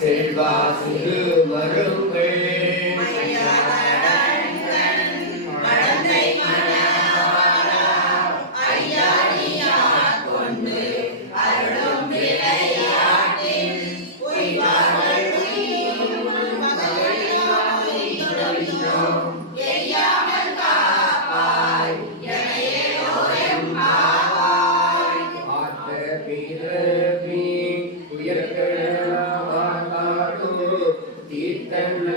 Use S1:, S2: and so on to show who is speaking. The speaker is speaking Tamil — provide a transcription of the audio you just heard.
S1: செல்வா சிறு மருங்கள் Be తీర్థంలో